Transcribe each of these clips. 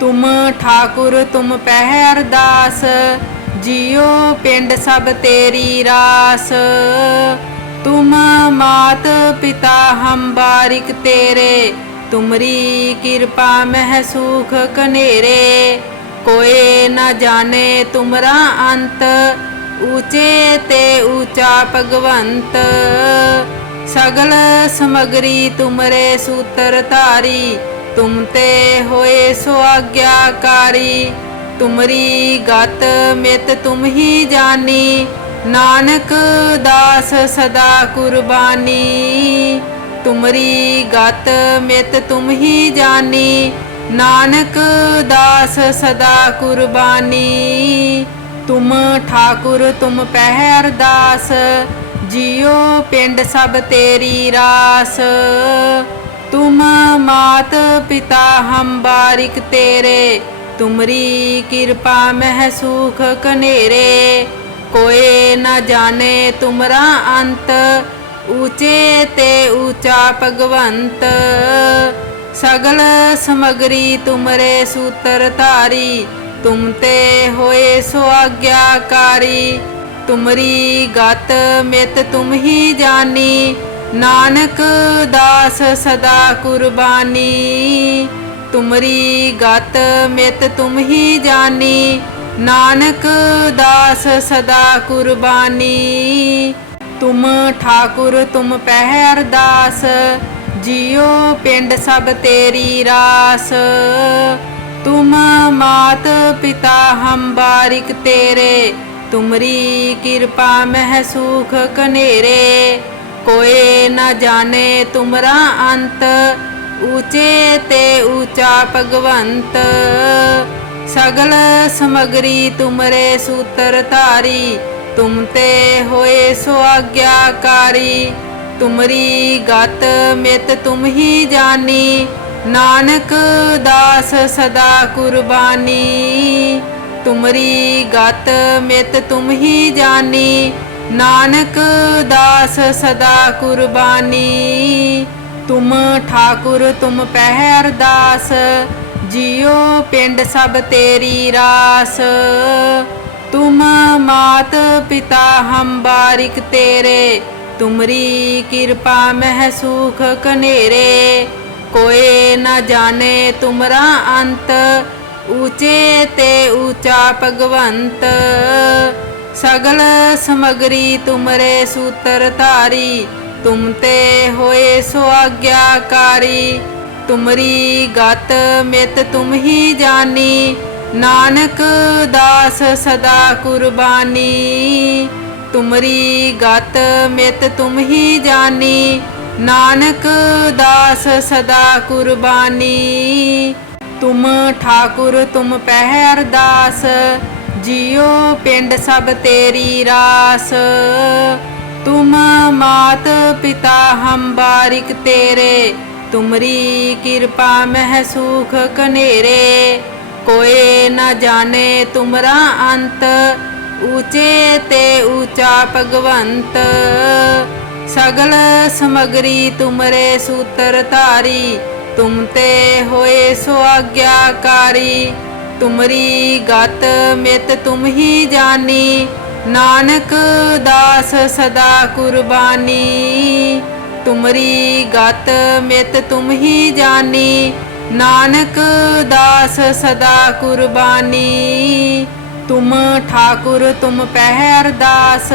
तुम ठाकुर तुम पह अरदास, जियो पिंड सब तेरी रास। तुम मात पिता हम बारिक तेरे, तुमरी कृपा मह सुख कनेरे। कोई न जाने तुमरा अंत, ऊंचे ते ऊंचा भगवंत। सगल समगरी तुमरे सूत्र धारी, तुम ते होए सो आज्ञाकारी। तुमरी गत मित तुम ही जानी, नानक दास सदा कुर्बानी। तुमरी गत मित तुम ही जानी, नानक दास सदा कुर्बानी। तुम ठाकुर तुम पह अरदास, जियो पिंड सब तेरी रास। तुम मात पिता हम बारिक तेरे, तुमरी कृपा मह सुख कनेरे। कोई न जाने तुमरा अंत, ऊंचे ते ऊंचा भगवंत। सगल समगरी तुमरे सूत्र धारी, तुम ते होए सो आज्ञाकारी। तुमरी गत मित तुम ही जानी, नानक दास सदा कुर्बानी। तुमरी गत मित तुम ही जानी, नानक दास सदा कुर्बानी। तुम ठाकुर तुम पह अरदास, जियो पिंड सब तेरी रास। तुम मात पिता हम बारिक तेरे, तुमरी कृपा मह सुख कनेरे। कोई न जाने तुमरा अंत, ऊंचे ते ऊंचा भगवंत। सगल समगरी तुमरे सूत्र धारी, तुम ते होए सो आज्ञाकारी। तुमरी गत मित तुम ही जानी, नानक दास सदा कुर्बानी। तुमरी गत मित तुम ही जानी, नानक दास सदा कुर्बानी। तुम ठाकुर तुम पह अरदास, जियो पिंड सब तेरी रास। तुम मात पिता हम बारिक तेरे, तुमरी कृपा मह सुख कनेरे। कोई न जाने तुमरा अंत, ऊंचे ते ऊंचा भगवंत। सगल समगरी तुमरे सूत्र धारी, तुम ते होए सो आज्ञाकारी। तुमरी गत मित तुम ही जानी, नानक दास सदा कुर्बानी। तुमरी गत मित तुम ही जानी, नानक दास सदा कुर्बानी। तुम ठाकुर तुम पह अरदास, जियो पिंड सब तेरी रास। तुम मात पिता हम बारिक तेरे, तुमरी कृपा मह सुख कनेरे। कोई न जाने तुमरा अंत, ऊंचे ते ऊंचा भगवंत। सगल समगरी तुमरे सूत्र धारी, तुम ते होए सो आज्ञाकारी। तुमरी गत मित तुम ही जानी, नानक दास सदा कुर्बानी। तुमरी गत मित तुम ही जानी, नानक दास सदा कुर्बानी। तुम ठाकुर तुम पह अरदास,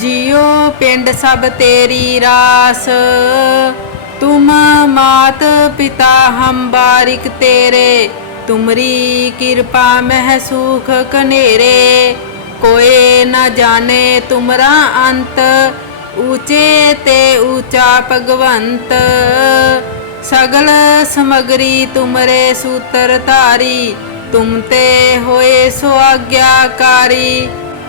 जियो पिंड सब तेरी रास। तुम मात पिता हम बारिक तेरे, तुमरी कृपा मह सुख कनेरे। कोई न जाने तुमरा अंत, ऊंचे ते ऊंचा भगवंत। सगल समगरी तुमरे सूत्र धारी, तुम ते होए सो आज्ञाकारी।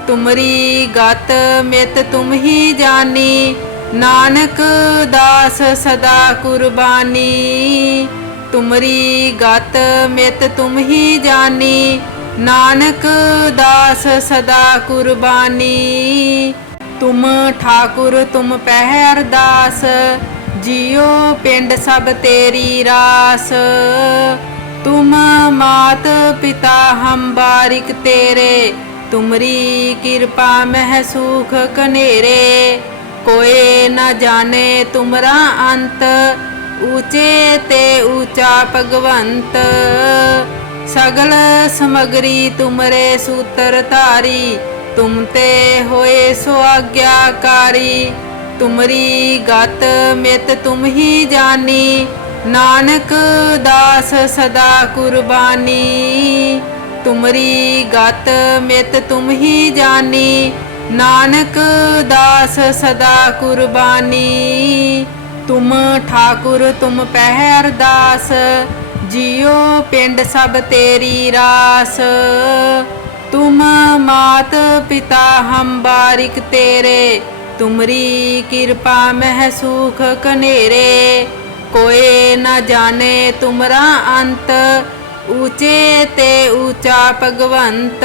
तुमरी गत मित तुम ही जानी, नानक दास सदा कुर्बानी। तुमरी गत मित तुम ही जानी, नानक दास सदा कुर्बानी। तुम ठाकुर तुम पह अरदास, जियो पिंड सब तेरी रास। तुम मात पिता हम बारिक तेरे, तुमरी कृपा मह सुख कनेरे। कोई न जाने तुमरा अंत, ऊंचे ते ऊंचा भगवंत। सगल समगरी तुमरे सूत्र धारी, तुम ते होए सो आज्ञाकारी। तुमरी गत मित तुम ही जानी, नानक दास सदा कुर्बानी। तुमरी गत मित तुम ही जानी, नानक दास सदा कुर्बानी। तुम ठाकुर तुम पहर दास, जियो पिंड सब तेरी रास। तुम मात पिता हम बारिक तेरे, तुमरी कृपा मह सुख कनेरे। कोई न जाने तुमरा अंत, ऊंचे ते ऊंचा भगवंत।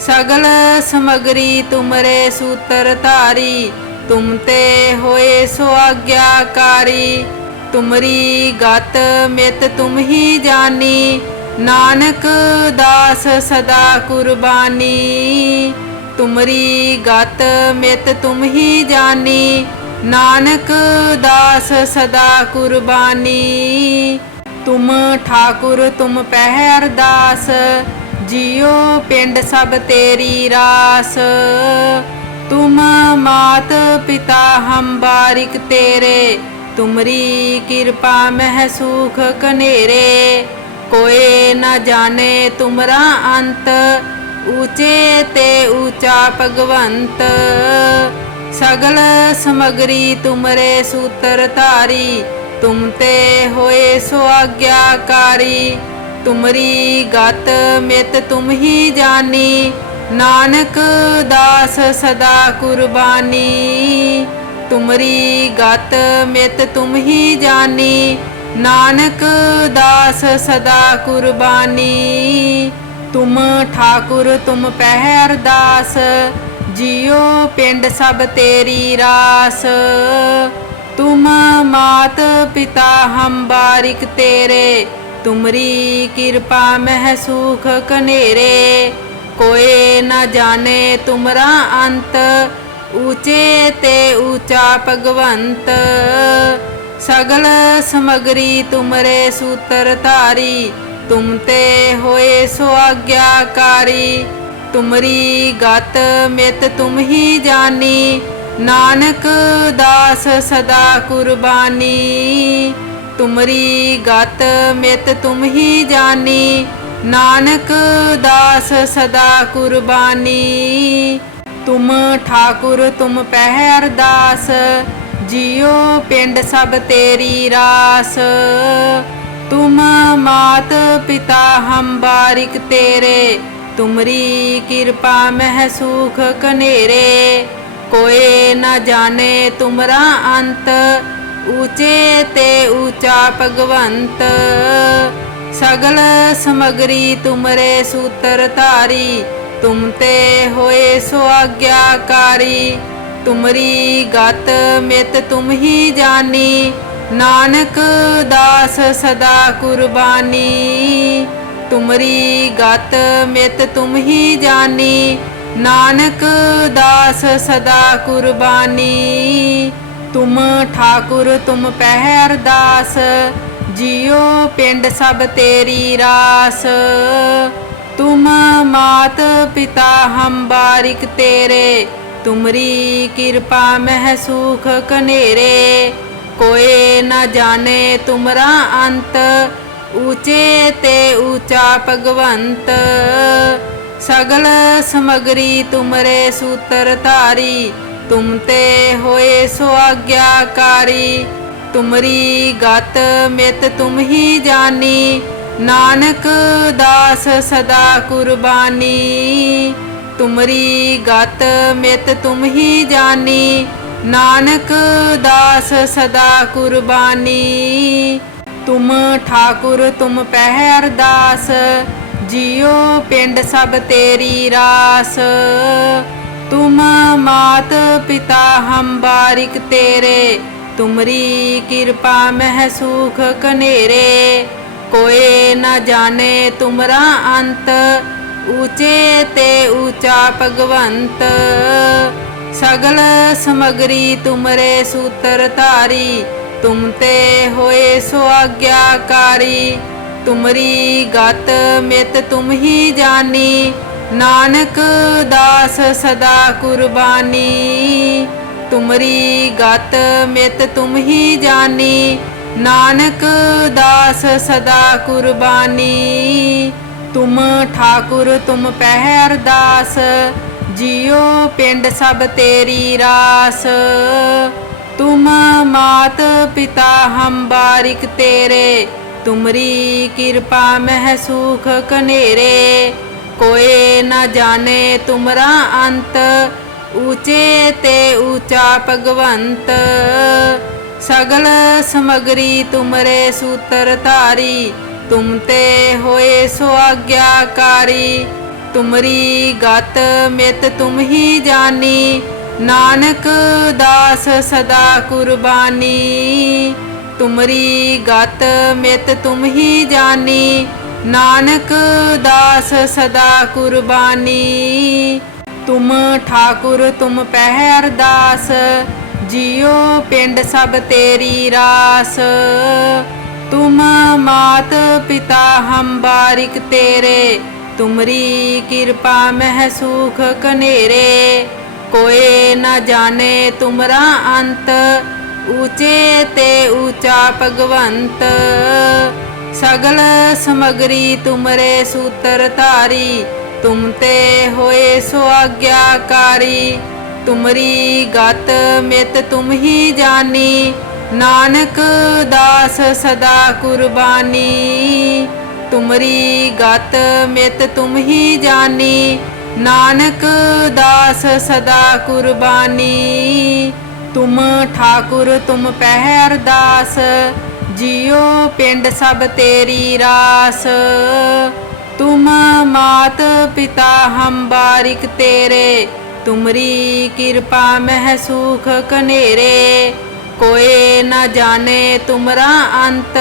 सगल समगरी तुमरे सूत्र धारी, तुम ते होए सो आज्ञाकारी। तुमरी गत मित तुम ही जानी, नानक दास सदा कुर्बानी। तुमरी गत मित तुम ही जानी, नानक दास सदा कुर्बानी। तुम ठाकुर तुम पहर दास, जियो पिंड सब तेरी रास। तुम मात पिता हम बारिक तेरे, तुमरी कृपा मह सुख कनेरे। कोई न जाने तुमरा अंत, ऊंचे ते ऊंचा भगवंत। सगल समगरी तुमरे सूत्र धारी, तुम ते होए सो आज्ञाकारी। तुमरी गत मित तुम ही जानी, नानक दास सदा कुर्बानी। तुमरी गत मित तुम ही जानी, नानक दास सदा कुर्बानी। तुम ठाकुर तुम पहर दास, जियो पिंड सब तेरी रास। तुम मात पिता हम बारिक तेरे, तुमरी कृपा मह सुख कनेरे। कोई न जाने तुमरा अंत, ऊंचे ते ऊंचा भगवंत। सगल समगरी तुमरे सूत्र धारी, तुम ते होए सो आज्ञाकारी। तुमरी गत मित तुम ही जानी, नानक दास सदा कुर्बानी। तुमरी गत मित तुम ही जानी, नानक दास सदा कुर्बानी। तुम ठाकुर तुम पहर दास, जियो पिंड सब तेरी रास। तुम मात पिता हम बारिक तेरे, तुमरी कृपा मह सुख कनेरे। कोई न जाने तुमरा अंत, ऊंचे ते ऊंचा भगवंत। सगल समगरी तुमरे सूत्र धारी, तुम ते होए सो आज्ञाकारी। तुमरी गत मित तुम ही जानी, नानक दास सदा कुर्बानी। तुमरी गत मित तुम ही जानी, नानक दास सदा कुर्बानी। तुम ठाकुर तुम पहर दास, जियो पिंड सब तेरी रास। तुम मात पिता हम बारिक तेरे, तुमरी कृपा मह सुख कनेरे। कोई न जाने तुमरा अंत, ऊंचे ते ऊंचा भगवंत। सगल समगरी तुमरे सूत्र धारी, तुम ते होए सो आज्ञाकारी। तुमरी गत मित तुम ही जानी, नानक दास सदा कुर्बानी। तुमरी गत मित तुम ही जानी, नानक दास सदा कुर्बानी। तुम ठाकुर तुम पहर दास, जियो पिंड सब तेरी रास। तुम मात पिता हम बारिक तेरे, तुमरी कृपा मह सुख कनेरे। कोई न जाने तुमरा अंत, ऊंचे ते ऊंचा भगवंत। सगल समगरी तुमरे सूत्र धारी, तुम ते होए सो आज्ञाकारी। तुमरी गत मित तुम ही जानी, नानक दास सदा कुर्बानी। तुमरी गत मित तुम ही जानी, नानक दास सदा कुर्बानी। तुम ठाकुर तुम पहर दास, जियो पिंड सब तेरी रास। तुम मात पिता हम बारिक तेरे, तुमरी कृपा मह सुख कनेरे। कोई न जाने तुमरा अंत, ऊंचे ते ऊंचा भगवंत। सगल समगरी तुमरे सूत्र धारी, तुम ते होए सो आज्ञाकारी। तुमरी गत मित तुम ही जानी, नानक दास सदा कुर्बानी। तुमरी गत मित तुम ही जानी, नानक दास सदा कुर्बानी। तुम ठाकुर तुम पहर दास, जियो पिंड सब तेरी रास। तुम मात पिता हम बारिक तेरे, तुमरी कृपा मह सुख कनेरे। कोई न जाने तुमरा अंत, ऊंचे ते ऊंचा भगवंत। सगल समगरी तुमरे सूत्र धारी, तुम ते होए सो आज्ञाकारी। तुमरी गत मित तुम ही जानी, नानक दास सदा कुर्बानी। तुमरी गत मित तुम ही जानी, नानक दास सदा कुर्बानी। तुम ठाकुर तुम पहर दास, जियो पिंड सब तेरी रास। तुम मात पिता हम बारिक तेरे, तुमरी कृपा मह सुख कनेरे। कोई न जाने तुमरा अंत,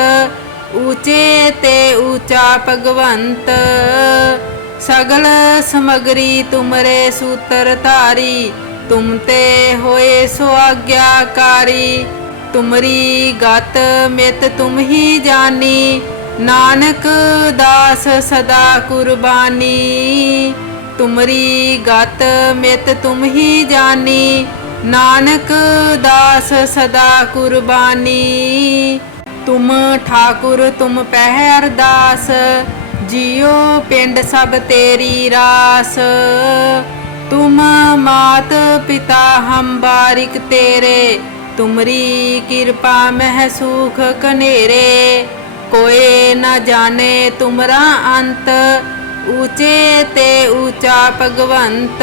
ऊंचे ते ऊंचा भगवंत। सगल समगरी तुमरे सूत्र धारी, तुम ते होए सो आज्ञाकारी। तुमरी गत मित तुम ही जानी, नानक दास सदा कुर्बानी। तुमरी गत मित तुम ही जानी, नानक दास सदा कुर्बानी। तुम ठाकुर तुम पहर दास, जियो पिंड सब तेरी रास। तुम मात पिता हम बारिक तेरे, तुमरी कृपा मह सुख कनेरे। कोई न जाने तुमरा अंत, ऊंचे ते ऊंचा भगवंत।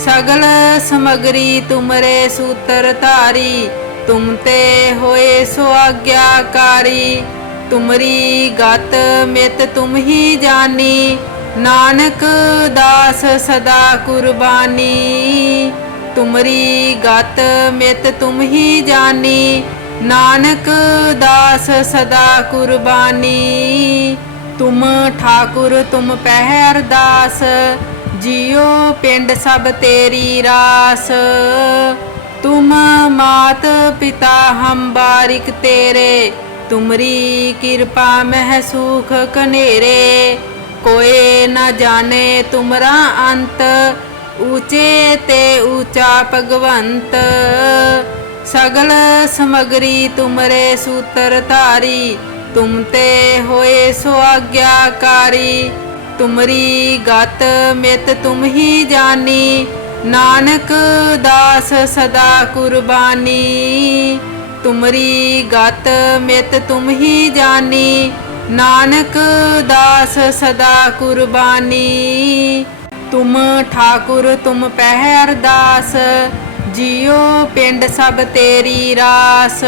सगल समगरी तुमरे सूत्र धारी, तुम ते होए सो आज्ञाकारी। तुमरी गत मित तुम ही जानी, नानक दास सदा कुर्बानी। तुमरी गत मित तुम ही जानी, नानक दास सदा कुर्बानी। तुम ठाकुर तुम पहर दास, जियो पिंड सब तेरी रास। तुम मात पिता हम बारिक तेरे, तुमरी कृपा मह सुख कनेरे। कोई न जाने तुमरा अंत, ऊंचे ते ऊंचा भगवंत। सगल समगरी तुमरे सूत्र धारी, तुम ते होए सो आज्ञाकारी। तुमरी गत मित तुम ही जानी, नानक दास सदा कुर्बानी। तुमरी गत मित तुम ही जानी, नानक दास सदा कुर्बानी। तुम ठाकुर तुम पहर दास, जियो पिंड सब तेरी रास।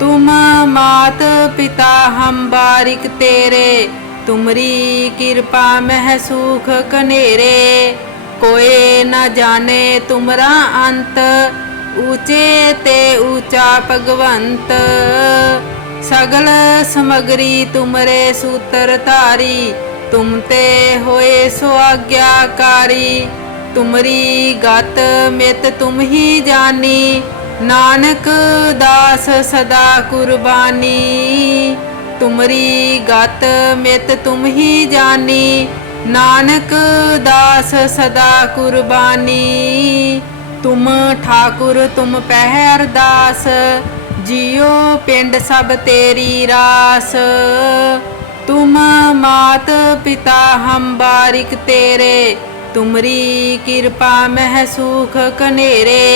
तुम मात पिता हम बारिक तेरे, तुमरी कृपा मह सुख कनेरे। कोई न जाने तुमरा अंत, ऊंचे ते ऊंचा भगवंत। सगल समगरी तुमरे सूत्र धारी, तुम ते होए सो आज्ञाकारी। तुमरी गत मित तुम ही जानी, नानक दास सदा कुर्बानी। तुमरी गत मित तुम ही जानी, नानक दास सदा कुर्बानी। तुम ठाकुर तुम पहर दास, जियो पिंड सब तेरी रास। तुम मात पिता हम बारिक तेरे, तुमरी कृपा मह सुख कनेरे।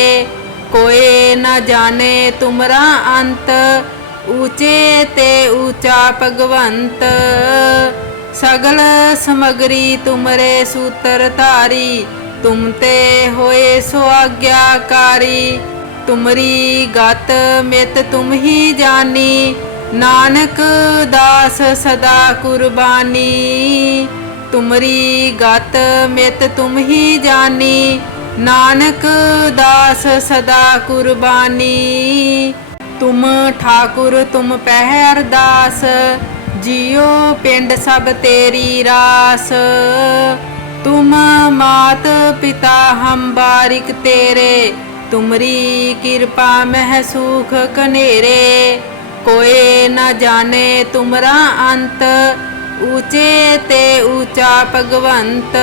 कोई न जाने तुमरा अंत, ऊंचे ते ऊंचा भगवंत। सगल समगरी तुमरे सूत्र धारी, तुम ते होए सो आज्ञाकारी। तुमरी गत मित तुम ही जानी, नानक दास सदा कुर्बानी। तुमरी गत मित तुम ही जानी, नानक दास सदा कुर्बानी। तुम ठाकुर तुम पहर दास, जियो पिंड सब तेरी रास। तुम मात पिता हम बारिक तेरे, तुमरी कृपा मह सुख कनेरे। कोई न जाने तुमरा अंत, ऊंचे ते ऊंचा भगवंत।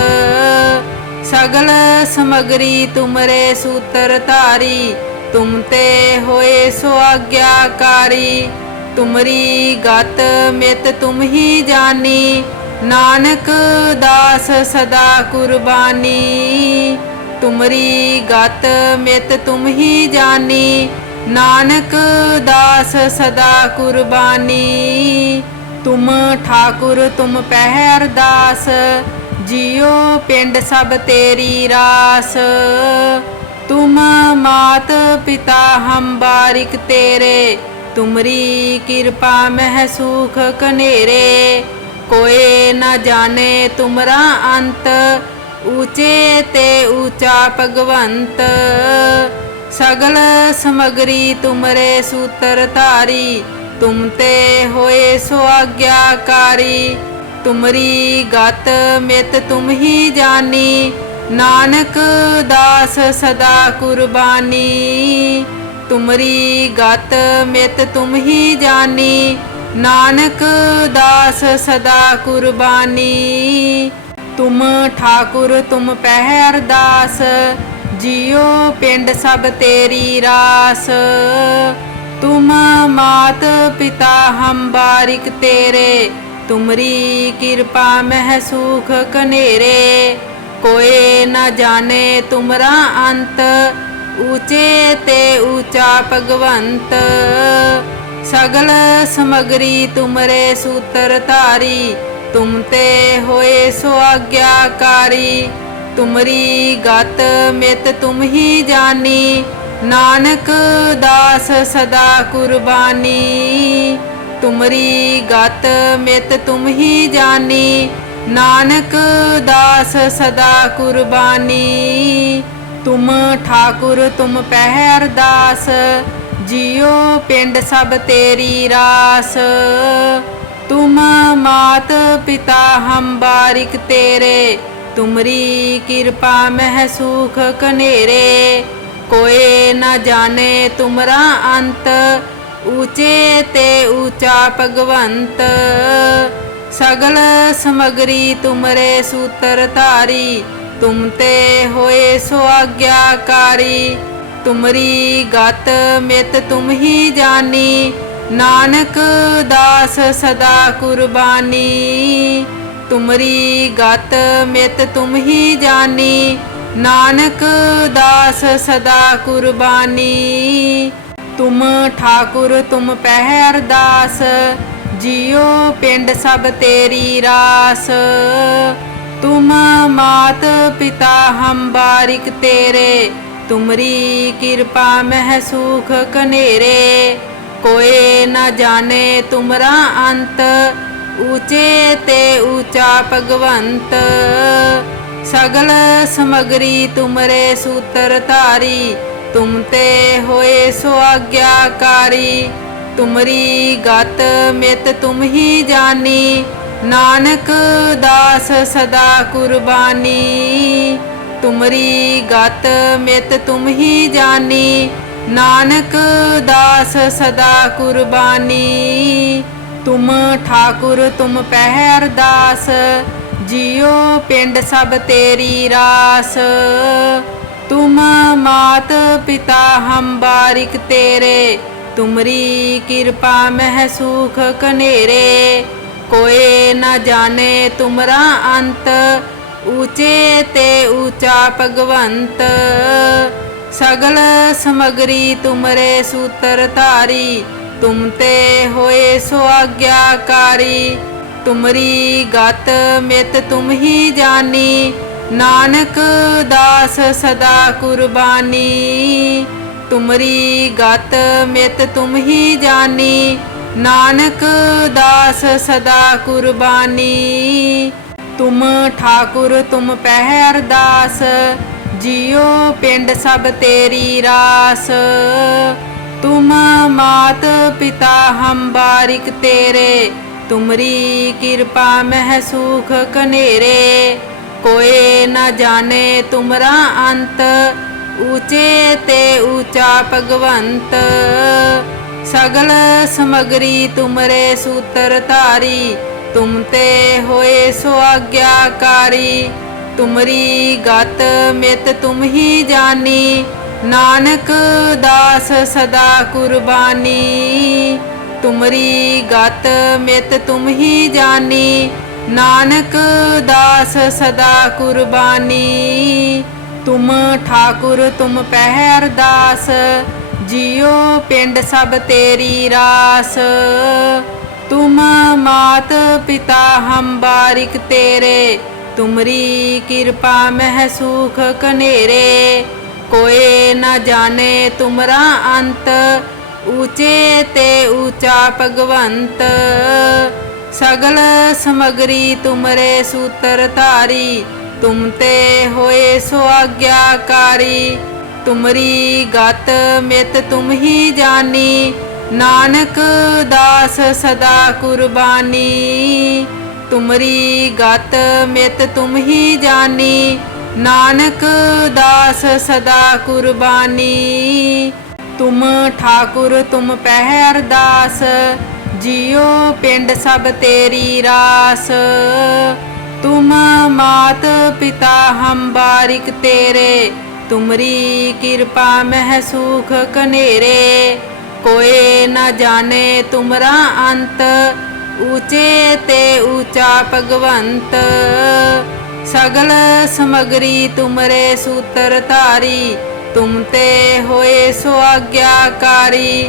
सगल समगरी तुमरे सूत्र धारी, तुम ते होए सो आज्ञाकारी। तुमरी गत मित तुम ही जानी, नानक दास सदा कुर्बानी। तुमरी गत मित तुम ही जानी, नानक दास सदा कुर्बानी। तुम ठाकुर तुम पहर दास, जियो पिंड सब तेरी रास। तुम मात पिता हम बारिक तेरे, तुमरी कृपा मह सुख कनेरे। कोई न जाने तुमरा अंत, ऊंचे ते ऊंचा भगवंत। सगल समगरी तुमरे सूत्र धारी, तुम ते होए सो आज्ञाकारी। तुमरी गत मित तुम ही जानी, नानक दास सदा कुर्बानी। तुमरी गत मित तुम ही जानी, नानक दास सदा कुर्बानी। तुम ठाकुर तुम पहर दास, जियो पिंड सब तेरी रास। तुम मात पिता हम बारिक तेरे, तुमरी कृपा मह सुख कनेरे। कोई न जाने तुमरा अंत, ऊंचे ते ऊंचा भगवंत। सगल समगरी तुमरे सूत्र धारी, तुम ते होए सो आज्ञाकारी। तुमरी गत मित तुम ही जानी, नानक दास सदा कुर्बानी। तुमरी गत मित तुम ही जानी, नानक दास सदा कुर्बानी। तुम ठाकुर तुम पहर दास, जियो पिंड सब तेरी रास। तुम मात पिता हम बारिक तेरे, तुमरी कृपा मह सुख कनेरे। कोई न जाने तुमरा अंत, ऊंचे ते ऊंचा भगवंत। सगल समगरी तुमरे सूत्र धारी, तुम ते होए सो आज्ञाकारी। तुमरी गत मित तुम ही जानी, नानक दास सदा कुर्बानी। तुमरी गत मित तुम ही जानी, नानक दास सदा कुर्बानी। तुम ठाकुर तुम पहर दास, जियो पिंड सब तेरी रास। तुम मात पिता हम बारिक तेरे, तुमरी कृपा मह सुख कनेरे। कोई न जाने तुमरा अंत, ऊंचे ते ऊंचा भगवंत। सगल समगरी तुमरे सूत्र धारी, तुम ते होए सो आज्ञाकारी। तुमरी गत मित तुम ही जानी, नानक दास सदा कुर्बानी। तुमरी गत मित तुम ही जानी, नानक दास सदा कुर्बानी। तुम ठाकुर तुम पहर दास, जियो पिंड सब तेरी रास। तुम मात पिता हम बारिक तेरे, तुमरी कृपा मह सुख कनेरे। कोई न जाने तुमरा अंत, ऊंचे ते ऊंचा भगवंत। सगल समगरी तुमरे सूत्र धारी, तुम ते होए सो आज्ञाकारी। तुमरी गत मित तुम ही जानी, नानक दास सदा कुर्बानी। तुमरी गत मित तुम ही जानी, नानक दास सदा कुर्बानी। तुम ठाकुर तुम पहर दास, जियो पिंड सब तेरी रास। तुम मात पिता हम बारिक तेरे, तुमरी कृपा मह सुख कनेरे। कोई न जाने तुमरा अंत, ऊंचे ते ऊंचा भगवंत। सगल समगरी तुमरे सूत्र धारी, तुम ते होए सो आज्ञाकारी। तुमरी गत मित तुम ही जानी, नानक दास सदा कुर्बानी। तुमरी गत मित तुम ही जानी, नानक दास सदा कुर्बानी। तुम ठाकुर तुम पहर दास, जियो पिंड सब तेरी रास। तुम मात पिता हम बारिक तेरे, तुमरी कृपा मह सुख कनेरे। कोई न जाने तुमरा अंत, ऊंचे ते ऊंचा भगवंत। सगल समगरी तुमरे सूत्र धारी, तुम ते होए सो आज्ञाकारी। तुमरी गत मित तुम ही जानी, नानक दास सदा कुर्बानी। तुमरी गत मित तुम ही जानी, नानक दास सदा कुर्बानी। तुम ठाकुर तुम पहर दास, जियो पिंड सब तेरी रास। तुम मात पिता हम बारिक तेरे, तुमरी कृपा मह सुख कनेरे। कोई न जाने तुमरा अंत, ऊंचे ते ऊंचा भगवंत। सगल समगरी तुमरे सूत्र धारी, तुम ते होए सो आज्ञाकारी।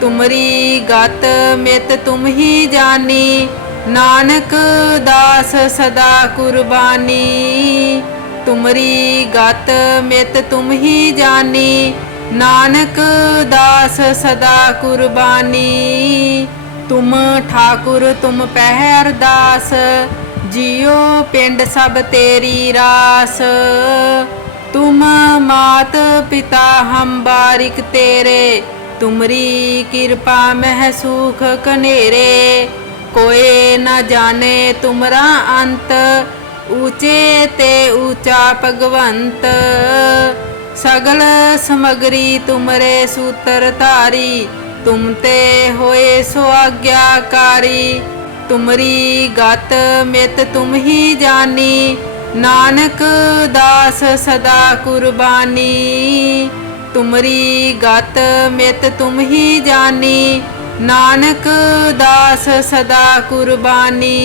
तुमरी गत मित तुम ही जानी, नानक दास सदा कुर्बानी। तुमरी गत मित तुम ही जानी, तुम ठाकुर तुम पहर दास, जियो पिंड सब तेरी रास। तुम मात पिता हम बारिक तेरे, तुमरी कृपा मह सुख कनेरे। कोई न जाने तुमरा अंत, ऊंचे ते ऊंचा भगवंत। सगल समगरी तुमरे सूत्र धारी, तुम ते होए सो आज्ञाकारी। तुमरी गत मित तुम ही जानी, नानक दास सदा कुर्बानी। तुमरी गत मित तुम ही जानी, नानक दास सदा कुर्बानी।